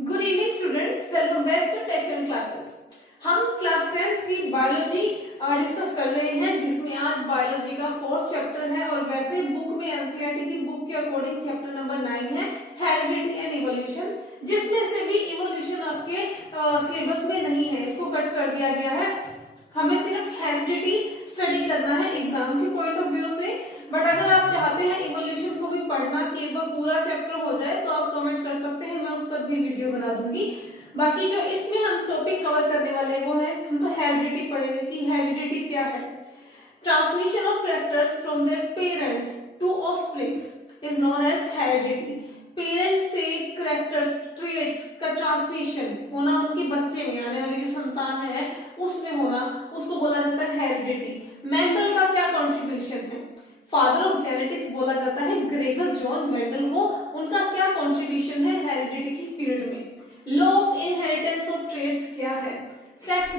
Good evening students, welcome back to tech and classes. हम class 10th की biology discuss कर रहे हैं, जिसमें आज बायोलॉजी का 4th चैप्टर है और वैसे बुक में एनसीईआरटी की बुक के अकॉर्डिंग चैप्टर नंबर 9 है हेरिडिटी एंड इवोल्यूशन, जिसमें से भी इवोल्यूशन आपके सिलेबस में नहीं है, इसको कट कर दिया गया है। हमें सिर्फ हेरिडिटी स्टडी करना है एग्जाम के पॉइंट ऑफ व्यू से। बट अगर आप चाहते हैं इवोल्यूशन को भी पढ़ना कि एक बार पूरा चैप्टर हो जाए तो आप कमेंट कर सकते हैं, मैं उस पर भी वीडियो बना दूंगी। बाकी जो इसमें हम टॉपिक कवर करने वाले वो है, हम तो हेरिडिटी पढ़ेंगे कि हेरिडिटी क्या है। Transmission of characters from their parents to offsprings is known as heredity. Parents से कैरेक्टर्स ट्रेट्स का ट्रांसमिशन होना उनके बच्चे में, आने वाली जो संतान है उसमें होना, उसको बोला जाता है हेरिडिटी। मेंटल का क्या कंट्रीब्यूशन है? फादर ऑफ जेनेटिक्स बोला जाता है ग्रेगर जॉन मेंडल को, उनका क्या कंट्रीब्यूशन है हेरिडिटी की फील्ड में। Law of inheritance of traits क्या है? सेक्स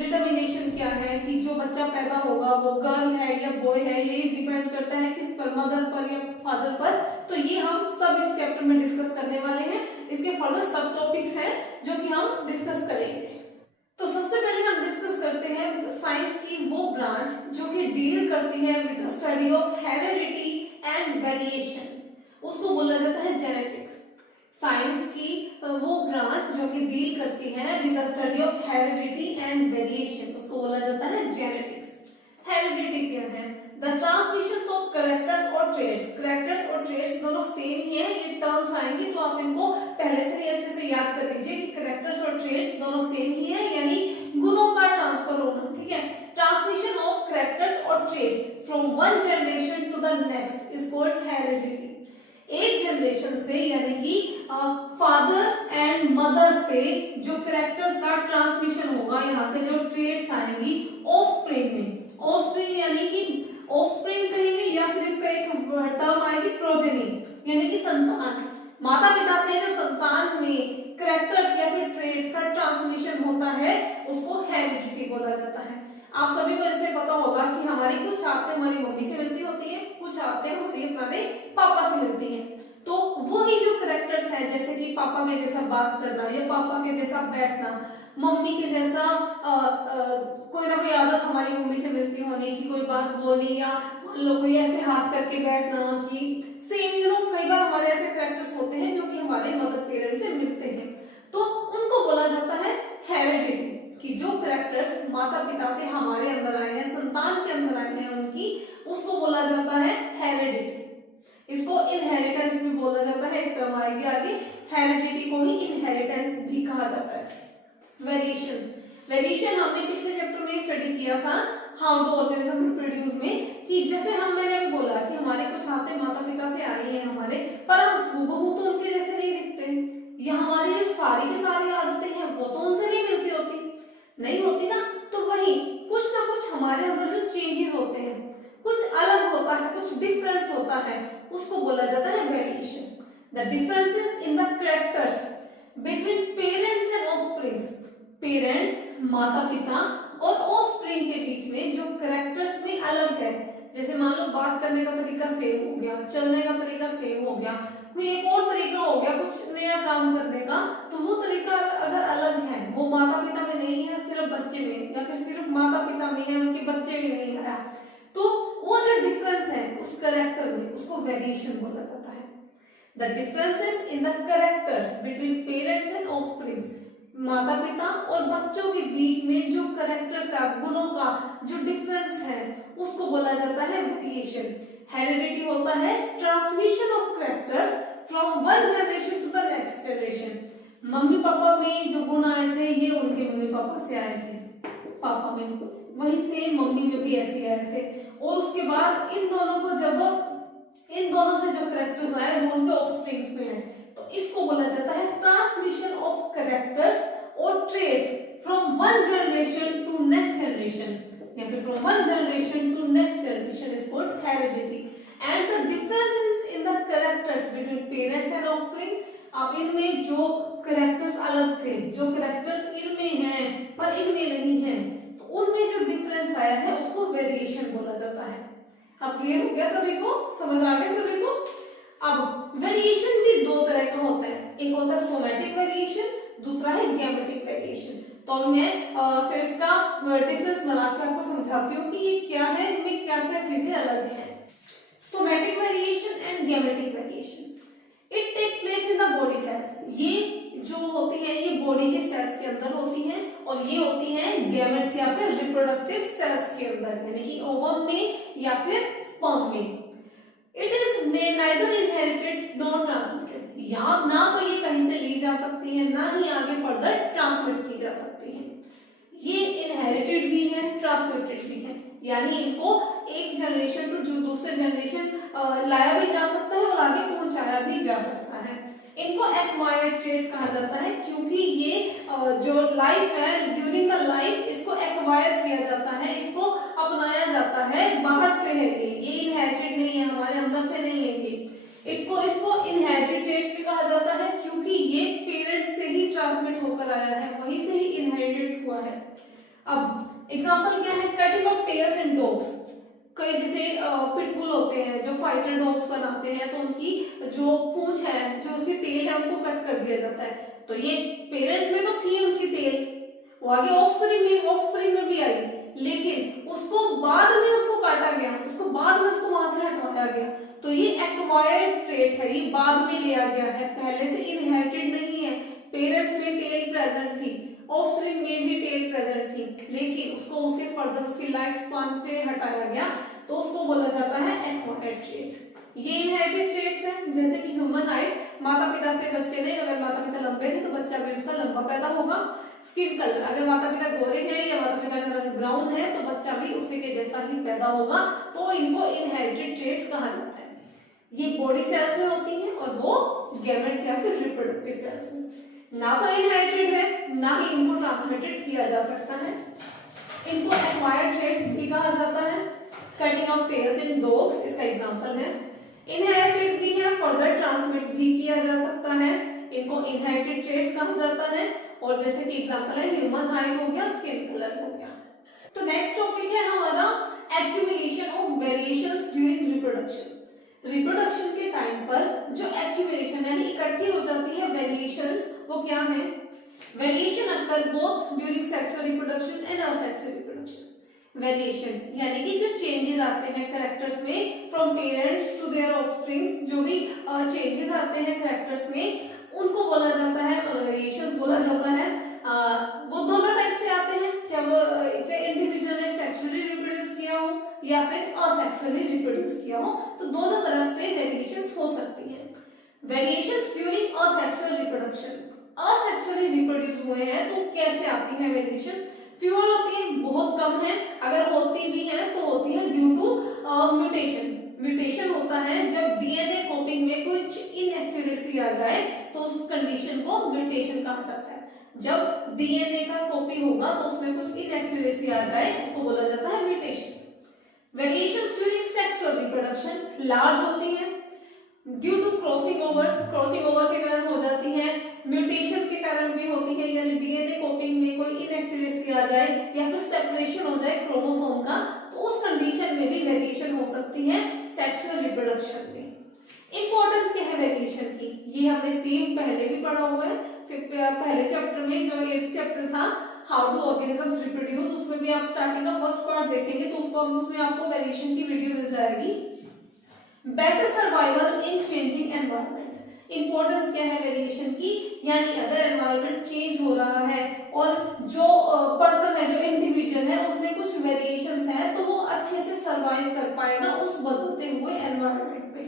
डिटर्मिनेशन क्या है कि जो बच्चा पैदा होगा वो गर्ल है या बॉय है, यही डिपेंड करता है किस पर, मदर पर या फादर पर। तो ये हम सब इस चैप्टर में डिस्कस करने वाले हैं। इसके फर्दर सब टॉपिक्स हैं जो कि हम डिस्कस करेंगे। तो सबसे पहले हम डिस्कस करते हैं साइंस की वो ब्रांच जो कि डील करती है with the study of heredity and variation, उसको बोला जाता है जेनेटिक्स। साइंस की वो ब्रांच जो कि डील करती है with the study of heredity and variation, उसको बोला जाता है जेनेटिक्स। हेरिडिटी क्या है? द ट्रांसमिशन ऑफ कैरेक्टर्स और ट्रेट्स। कैरेक्टर्स और ट्रेट्स दोनों सेम ही है, ये टर्म्स आएंगे तो आप इनको पहले से ही अच्छे से याद कर लीजिए कि कैरेक्टर्स और ट्रेट्स दोनों सेम ही है, यानी गुणों का ट्रांसफर होना। ठीक है, ट्रांसमिशन ऑफ कैरेक्टर्स और traits from one generation to the next is called heredity. एक जनरेशन से यानी कि फादर एंड मदर से जो कैरेक्टर्स का ट्रांसमिशन होगा, यहाँ से जो ट्रेट्स आएंगी ऑफस्प्रिंग में, ऑफस्प्रिंग यानी कि ऑफस्प्रिंग कहेंगे या फिर इसका एक टर्म आएगी प्रोजेनी, यानी कि संतान। माता पिता से जो संतान में कैरेक्टर्स या फिर ट्रेट्स का ट्रांसमिशन होता है उसको हेरिडिटी बोला जाता है। आप सभी को ऐसे पता होगा कि हमारी कुछ आदतें हमारी मम्मी से मिलती होती है, कुछ आदतें हमारी अपने पापा से मिलती हैं। तो वही जो कैरेक्टर्स है, जैसे कि पापा के जैसा बात करना या पापा के जैसा बैठना, मम्मी के जैसा कोई ना कोई आदत हमारी मम्मी से मिलती होने की, कोई बात बोलनी या मान लो कोई ऐसे हाथ करके बैठना कि सेम कई बार हमारे ऐसे कैरेक्टर्स होते हैं जो कि हमारे मदर पेरेंट्स से मिलते हैं, तो उनको बोला जाता है हेरिडिटी। कि जो कैरेक्टर्स माता पिता से हमारे अंदर आए हैं, संतान के अंदर आए हैं उनकी, उसको बोला जाता है हेरिडिटी। इसको इनहेरिटेंस भी बोला जाता है, एक टर्म आएगी आगे, हेरिडिटी को ही इनहेरिटेंस भी कहा जाता है। वेरिएशन, वेरिएशन हमने पिछले चैप्टर में स्टडी किया था हाउ टू ऑर्गेनिज्म रिप्रोड्यूस में, कि जैसे मैंने भी बोला कि हमारे कुछ आदतें माता पिता से आई हैं हमारे, पर हम हूबहू तो उनके जैसे नहीं दिखते, या हमारी जो सारी की सारी आदतें हैं वो तो उनसे नहीं मिलती होती, नहीं होती ना। तो वही कुछ ना कुछ हमारे अंदर जो चेंजेस होते हैं, कुछ अलग होता है, कुछ डिफरेंस होता है, उसको बोला जाता है variation. The differences in the characters between parents and offsprings, parents माता पिता और ऑफस्प्रिंग के बीच में जो कैरेक्टर्स में अलग है, जैसे मान लो बात करने का तरीका सेम हो गया, चलने का तरीका सेम हो गया, कोई एक और तरीका हो गया कुछ नया काम करने का, तो वो तरीका अगर अलग है, वो माता पिता में नहीं है सिर्फ बच्चे में, या फिर सिर्फ माता पिता में है उनके बच्चे में नहीं आया, तो वो जो डिफरेंस है उस कैरेक्टर में, उसको वेरिएशन बोला जाता है। The differences in the characters between parents and offsprings, माता पिता और बच्चों के बीच में जो कैरेक्टर्स का, गुणों का जो डिफरेंस है उसको बोला जाता है वेरिएशन। हेरिडिटी होता है transmission of characters from one generation to the next generation. Mummy papa में जो गुण आए थे ये उनके मम्मी पापा से आए थे, पापा में वही सेम मम्मी में भी ऐसे आए थे, और उसके बाद इन दोनों को जब इन दोनों से जो कैरेक्टर्स आए वो उनके ऑफस्प्रिंग्स में है, तो इसको बोला जाता है ट्रांसमिशन ऑफ कैरेक्टर्स और traits from one generation to next generation, या फिर from one generation to next generation is called heredity. And the differences in the characters between parents and offspring, अब इनमें जो कैरेक्टर्स अलग थे, जो कैरेक्टर्स इनमें हैं पर इनमें नहीं हैं, तो उनमें जो डिफरेंस आया है उसको वेरिएशन बोला जाता है। अब क्लियर हो गया सभी को, समझ आ गया सभी को? अब वेरिएशन भी दो तरह का होता है, एक होता है सोमैटिक वेरिएशन दूसरा है गैमेटिक वेरिएशन। तो अब मैं फिर इसका डिफरेंस बना के आपको समझाती हूँ कि ये क्या है, इनमें क्या क्या चीजें अलग हैं। Somatic variation and gametic variation, it take place in the body cells. ये जो होती है ये बॉडी के सेल्स के अंदर होती हैं और ये होती हैं गैमेट्स या फिर रिप्रोडक्टिव सेल्स के अंदर, यानी कि ओवम में या फिर स्पर्म में। It is neither inherited nor transmitted, यहाँ ना तो ये कहीं से ली जा सकती है ना ही आगे फर्दर ट्रांसमिट की जा सकती है। ये इनहेरिटेड भी है, ट्रांसमिटेड भी है, यानी इनको एक जनरेशन टू जो दूसरे जनरेशन लाया भी जा सकता है और आगे पहुंचाया भी जा सकता है। इनको एक्वायर्ड ट्रेट्स कहा जाता है क्योंकि ये जो लाइफ है ड्यूरिंग द लाइफ इसको एक्वायर किया जाता है, इसको अपनाया जाता है, बाहर से है ये इनहेरिटेड नहीं है, हमारे अंदर से नहीं है ये। इसको इनहेरिटेड ट्रेट्स भी कहा जाता है क्योंकि ये पेरेंट्स से ही ट्रांसमिट होकर आया है, वहीं से ही इनहेरिटेड हुआ है। अब एग्जांपल क्या है, cutting of tails in dogs. कई जैसे पिटबुल होते हैं जो फाइटर डॉग्स बनाते हैं, तो उनकी जो पूंछ है, जो उसकी टेल है, उनको कट कर दिया जाता है। तो ये पेरेंट्स में तो थी उनकी टेल, वो आगे ऑफस्प्रिंग में भी आई, लेकिन उसको बाद में उसको काटा गया, उसको बाद में उसको वहां से हटवाया गया। तो ये एक्वायर्ड ट्रेट है, ये बाद में लिया गया है, पहले से इनहेरिटेड नहीं है। पेरेंट्स में टेल प्रेजेंट थी, ऑफस्प्रिंग में भी टेल प्रेजेंट थी, लेकिन उसको उसके फर्दर उसकी लाइफ स्पैन से हटाया गया, तो उसको बोला जाता है एक्वायर्ड ट्रेट्स। ये इनहेरिटेड ट्रेट्स हैं, जैसे कि ह्यूमन हाइट, माता पिता से बच्चे ने, अगर माता पिता लंबे थे तो बच्चा भी उसका लंबा पैदा होगा। स्किन कलर, अगर माता पिता गोरे हैं या माता पिता का रंग ब्राउन है तो बच्चा भी उसी के जैसा ही पैदा होगा, तो इनको इनहेरिटेड ट्रेट्स कहा जाता है। ये बॉडी सेल्स में होती हैं और वो गैमेट्स या फिर रिप्रोडक्टिव सेल्स में। ना तो इनहेरिटेड है ना ही इनको ट्रांसमिटेड किया जा सकता है। इनको एक्वायर्ड ट्रेट्स भी कहा जाता है। Cutting of tails in dogs इसका एग्जांपल है। इनहेरिटेड भी है, फर्दर ट्रांसमिट भी किया जा सकता है, इनको इनहेरिटेड ट्रेट्स कहा जाता है। और जैसे कि एग्जांपल है ह्यूमन हाइट हो गया, स्किन कलर हो गया। तो नेक्स्ट टॉपिक है हमारा accumulation of variations during reproduction. Reproduction के टाइम पर जो एक्यूमुलेशन यानी इकट्ठी हो जाती है वेरिएशंस, वो क्या है? Variation occur both during sexual reproduction and asexual reproduction. Variation यानी कि जो चेंजेस आते हैं कैरेक्टर्स में from parents to their offsprings, जो भी चेंजेस आते हैं कैरेक्टर्स में, उनको बोला जाता है वेरिएशंस बोला जाता है। वो दोनों टाइप से आते हैं, चाहे इंडिविजुअल ने सेक्सुअली रिप्रोड्यूस किया हो या फिर असेक्सुअली रिप्रोड्यूस किया हो, तो दोनों तरफ से वेरिएशंस हो सकती हैं। Variations during asexual reproduction, asexually reproduce हुए हैं तो कैसे आती है वेरिएशंस? फ्यूअल होती है, बहुत कम है, अगर होती भी है तो होती है ड्यू टू म्यूटेशन। म्यूटेशन होता है जब डीएनए कॉपिंग में कुछ इनएक्यूरेसी आ जाए तो उस कंडीशन को म्यूटेशन कहा जाता है। जब डीएनए का कॉपी होगा तो उसमें कुछ इनएक्यूरेसी आ जाए, उसको बोला जाता है mutation. Variations during sexual reproduction large होती है ड्यू टू क्रॉसिंग ओवर के कारण हो जाती है, म्यूटेशन के कारण भी होती है, यानी डीएनए कॉपिंग में कोई इनएक्यूरेसी आ जाए या फिर सेपरेशन हो जाए क्रोमोसोम का, तो उस कंडीशन में भी वेरिएशन हो सकती है सेक्सुअल रिप्रोडक्शन में। इंपॉर्टेंस क्या है वेरिएशन की, ये हमने सेम पहले भी पढ़ा हुआ है। फिर पहले चैप्टर में जो 8th चैप्टर था हाउ डू ऑर्गेनिजम्स रिप्रोड्यूस, उसमें भी आप स्टार्टिंग का फर्स्ट पार्ट देखेंगे तो उसमें आपको वेरिएशन की वीडियो मिल जाएगी। बेटर सर्वाइवल इन चेंजिंग एनवायरनमेंट, इंपॉर्टेंस क्या है वेरिएशन की, यानी अगर एनवायरनमेंट चेंज हो रहा है और जो पर्सन है, जो इंडिविजुअल है, उसमें कुछ वेरिएशंस है तो वो अच्छे से सर्वाइव कर पाएगा उस बदलते हुए एनवायरनमेंट में।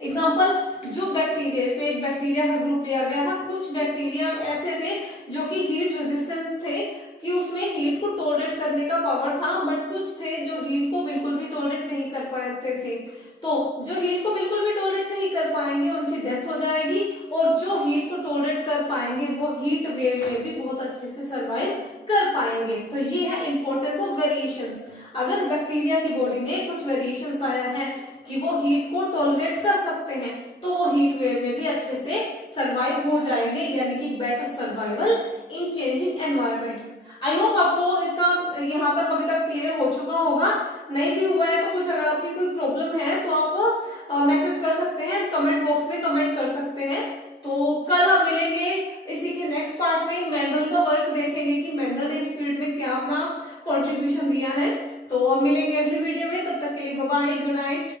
एग्जांपल, जो बैक्टीरिया, इसमें एक बैक्टीरिया का ग्रुप लिया गया था, कुछ बैक्टीरिया ऐसे थे जो कि हीट रेजिस्टेंट थे कि उसमें हीट को टॉलरेट करने का पावर था, बट कुछ थे जो हीट को बिल्कुल भी टॉलरेट नहीं कर पाते थे। तो जो हीट को बिल्कुल भी टॉलरेट नहीं कर पाएंगे उनकी डेथ हो जाएगी, और जो हीट को टॉलरेट कर पाएंगे वो हीट वेव में भी बहुत अच्छे से सर्वाइव कर पाएंगे। तो ये है इंपॉर्टेंस ऑफ वेरिएशंस। अगर बैक्टीरिया की बॉडी में कुछ वेरिएशंस आया है कि वो हीट को टॉलरेट कर सकते हैं तो वो हीट वेव में भी अच्छे से सर्वाइव हो जाएंगे, यानी कि better survival in changing environment. I hope आपको इसका यहाँ तक अभी तक क्लियर हो चुका होगा। नहीं भी हुआ है तो कुछ अगर आपकी कोई प्रॉब्लम है तो आप मैसेज कर सकते हैं, कमेंट बॉक्स में कमेंट कर सकते हैं। तो कल हम मिलेंगे इसी के नेक्स्ट पार्ट में। अपना कंट्रीब्यूशन दिया है। तो अब मिलेंगे अगली वीडियो में, तब तक के लिए बाय बाय, गुड नाइट।